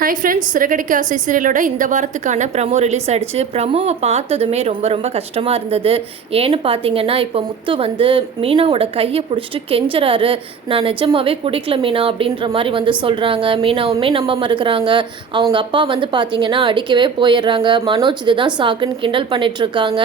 Hi friends Siragadikka ஆசை சீரியலோட இந்த வாரத்துக்கான ப்ரமோ ரிலீஸ் ஆயிடுச்சு. ப்ரமோவை பார்த்ததுமே ரொம்ப ரொம்ப கஷ்டமாக இருந்தது. ஏன்னு பார்த்தீங்கன்னா இப்போ முத்து வந்து மீனாவோட கையை பிடிச்சிட்டு கெஞ்சுறாரு. நான் நிஜமாவே குடிக்கல மீனா அப்படின்ற மாதிரி வந்து சொல்கிறாங்க மீனாவுமே நம்ப மறுக்கிறாங்க. அவங்க அப்பா வந்து பார்த்தீங்கன்னா அடிக்கவே போயிடுறாங்க. மனோஜ் இதுதான் சாக்குன்னு கிண்டல் பண்ணிகிட்ருக்காங்க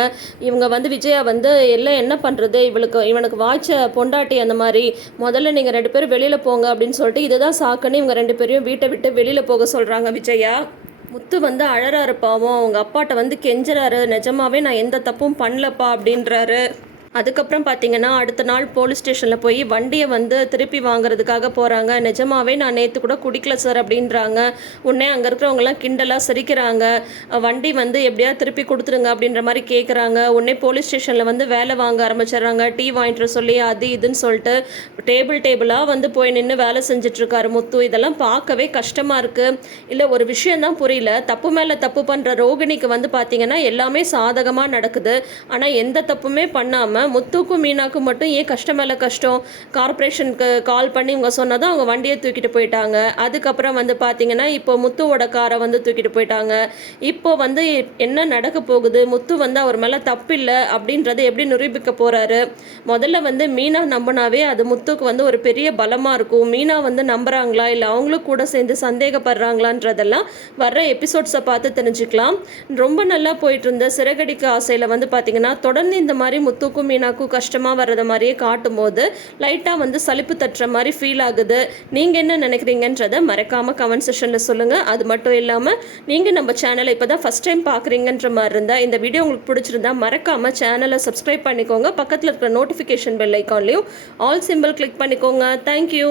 இவங்க வந்து விஜயா வந்து எல்லாம் என்ன பண்ணுறது இவளுக்கு இவனுக்கு வாய்ச்ச பொண்டாட்டி அந்த மாதிரி. முதல்ல நீங்கள் ரெண்டு பேரும் வெளியில் போங்க அப்படின்னு சொல்லிட்டு இதுதான் சாக்குன்னு இவங்க ரெண்டு பேரையும் வீட்டை விட்டு வெளியில் போக சொல்கிறாங்க சொல்கிறாங்க விஜயா முத்து வந்து அழறாரு பாவம். அவங்க அப்பாட்ட வந்து கெஞ்சுறாரு. நிஜமாவே நான் எந்த தப்பும் பண்ணலப்பா அப்படின்றாரு. அதுக்கப்புறம் பார்த்தீங்கன்னா அடுத்த நாள் போலீஸ் ஸ்டேஷனில் போய் வண்டியை வந்து திருப்பி வாங்குறதுக்காக போகிறாங்க நிஜமாவே நான் நேற்று கூட குடிக்கல சார் அப்படின்றாங்க. உடனே அங்கே இருக்கிறவங்கலாம் கிண்டலாக சிரிக்கிறாங்க. வண்டி வந்து எப்படியாவது திருப்பி கொடுத்துருங்க அப்படின்ற மாதிரி கேட்குறாங்க உடனே போலீஸ் ஸ்டேஷனில் வந்து வேலை வாங்க ஆரம்பிச்சிடுறாங்க. டீ வாங்கிட்டு சொல்லி அது இதுன்னு சொல்லிட்டு டேபிள் டேபிளாக வந்து போய் நின்று வேலை செஞ்சிட்ருக்காரு முத்து. இதெல்லாம் பார்க்கவே கஷ்டமாக இருக்குது இல்லை ஒரு விஷயந்தான் புரியல. தப்பு மேலே தப்பு பண்ணுற ரோகிணிக்கு வந்து பார்த்தீங்கன்னா எல்லாமே சாதகமாக நடக்குது. ஆனால் எந்த தப்புமே பண்ணாமல் முத்துக்கும் மீனாக்கும் மட்டும் ஏன் கஷ்டம் மேலே கஷ்டம்? கார்ப்பரேஷனுக்கு கால் பண்ணி இவங்க சொன்னதும் அவங்க வண்டியை தூக்கிட்டு போயிட்டாங்க. அதுக்கப்புறம் வந்து பார்த்தீங்கன்னா இப்போ முத்துவோட காரை வந்து தூக்கிட்டு போயிட்டாங்க. இப்போ வந்து என்ன நடக்க போகுது? முத்து வந்து அவர் மேலே தப்பில்லை அப்படின்றத எப்படி நிரூபிக்க போகிறாரு முதல்ல வந்து மீனா நம்பினாவே அது முத்துக்கு வந்து ஒரு பெரிய பலமாக இருக்கும். மீனா வந்து நம்புகிறாங்களா இல்லை அவங்களும் கூட சேர்ந்து சந்தேகப்படுறாங்களான்றதெல்லாம் வர்ற எபிசோட்ஸை பார்த்து தெரிஞ்சுக்கலாம். ரொம்ப நல்லா போயிட்டு இருந்த சிறகடிக்க ஆசையில் வந்து பார்த்தீங்கன்னா தொடர்ந்து இந்த மாதிரி முத்துக்கும் மீனாக்கும் கஷ்டமாக வர்றத மாதிரியே காட்டும் போது லைட்டாக வந்து சலிப்பு தட்டுற மாதிரி ஃபீல் ஆகுது. நீங்கள் என்ன நினைக்கிறீங்கன்றதை மறக்காமல் கமெண்ட் செஷனில் சொல்லுங்கள் அது மட்டும் இல்லாமல் நீங்கள் நம்ம சேனலை இப்போ தான் ஃபஸ்ட் டைம் பார்க்குறீங்கன்ற மாதிரி இருந்தால் இந்த வீடியோ உங்களுக்கு பிடிச்சிருந்தா மறக்காமல் சேனலை சப்ஸ்கிரைப் பண்ணிக்கோங்க. பக்கத்தில் இருக்கிற நோட்டிஃபிகேஷன் பெல் ஐக்கான்லையும் ஆல் சிம்பிள் கிளிக் பண்ணிக்கோங்க. Thank you